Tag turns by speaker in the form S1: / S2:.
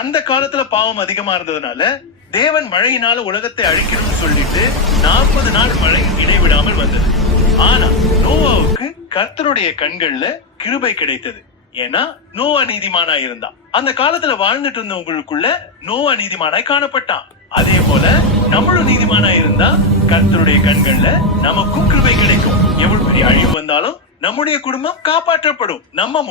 S1: அந்த காலத்துல பாவம் அதிகமா இருந்ததுனால தேவன் மழையினால உலகத்தை அழிக்கணும்னு சொல்லிட்டு நாற்பது நாள் மழை இடைவிடாமல் வந்தது. ஆனா நோவாவுக்கு கர்த்தருடைய கண்கள்ல கிருபை கிடைத்தது. ஏன்னா நோவா நீதிமானா இருந்தான். அந்த காலத்துல வாழ்ந்துட்டு இருந்தவங்களுக்குள்ள நோவா நீதிமானாய் காணப்பட்டான். அதே போல நம்மளும் நீதிமானா இருந்தா கர்த்தருடைய கண்கள்ல நமக்கும் கிருபை கிடைக்கும். எவ்வளவு பெரிய அழிவு வந்தாலும் நம்முடைய குடும்பம் காப்பாற்றப்படும். நம்ம